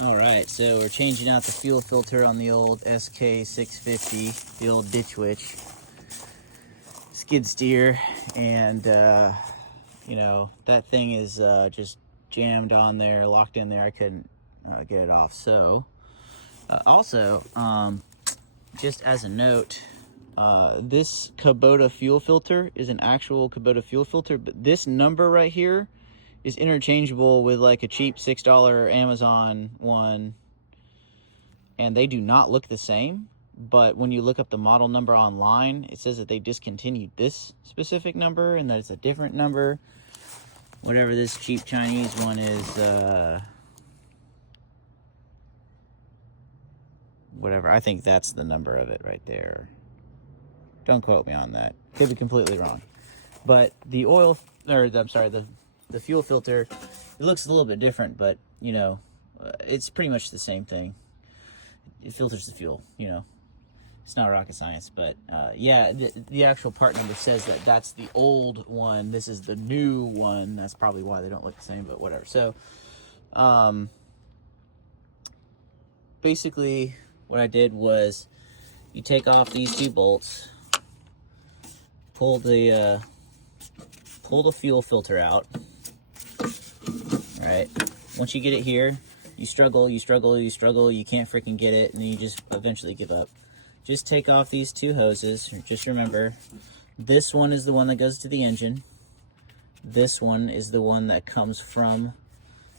All right, so we're changing out the fuel filter on the old sk650, the old Ditch Witch skid steer, and you know, that thing is just jammed on there, locked in there. I couldn't get it off. So also, just as a note, this Kubota fuel filter is an actual Kubota fuel filter, but this number right here is interchangeable with like a cheap $6 Amazon one, and they do not look the same. But when you look up the model number online, it says that they discontinued this specific number and that it's a different number. Whatever this cheap Chinese one is, whatever, I think that's the number of it right there. Don't quote me on that. Could be completely wrong. But the oil, or I'm sorry, the fuel filter, it looks a little bit different, but you know, it's pretty much the same thing. It filters the fuel, you know. It's not rocket science, but yeah, the actual part number says that that's the old one. This is the new one. That's probably why they don't look the same, but whatever. So, basically, what I did was you take off these two bolts, pull the fuel filter out. Right. Once you get it here, you struggle, you can't freaking get it, and then you just eventually give up. Just take off these two hoses. Just remember, this one is the one that goes to the engine. This one is the one that comes from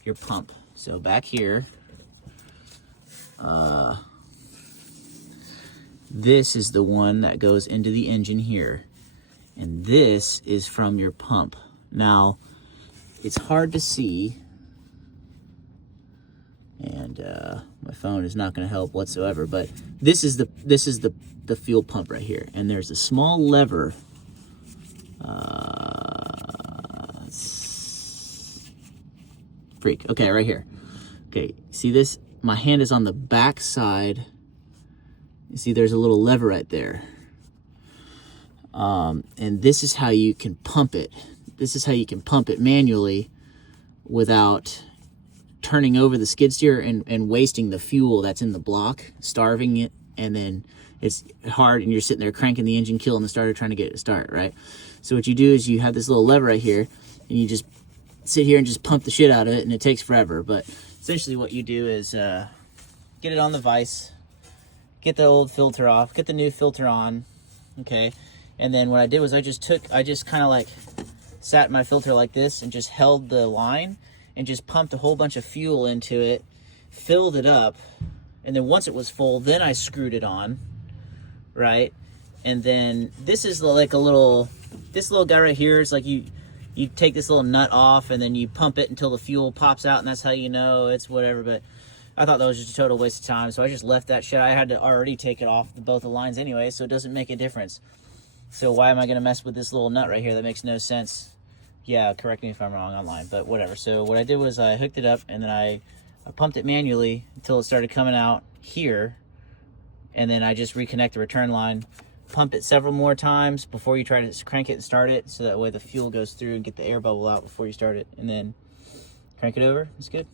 your pump. So back here, this is the one that goes into the engine here. And this is from your pump. Now, it's hard to see, and my phone is not going to help whatsoever, but this is the fuel pump right here, and there's a small lever, okay, right here. Okay, see this? My hand is on the back side. You see there's a little lever right there, and this is how you can pump it. This is how you can pump it manually without turning over the skid steer and wasting the fuel that's in the block, starving it, and then it's hard and you're sitting there cranking the engine, killing the starter, trying to get it to start, right? So what you do is you have this little lever right here, and you just sit here and just pump the shit out of it, and it takes forever. But essentially what you do is get it on the vise, get the old filter off, get the new filter on, okay? And then what I did was I just kind of like sat my filter like this and just held the line and just pumped a whole bunch of fuel into it, filled it up, and then once it was full, then I screwed it on, right? And then this is like this little guy right here is like you take this little nut off and then you pump it until the fuel pops out, and that's how you know it's whatever. But I thought that was just a total waste of time, so I just left that shit. I had to already take it off both the lines anyway, so it doesn't make a difference. So why am I gonna mess with this little nut right here? That makes no sense. Yeah, correct me if I'm wrong online, but whatever. So what I did was I hooked it up, and then I pumped it manually until it started coming out here, and then I just reconnect the return line, pump it several more times before you try to crank it and start it, so that way the fuel goes through and get the air bubble out before you start it, and then crank it over. It's good.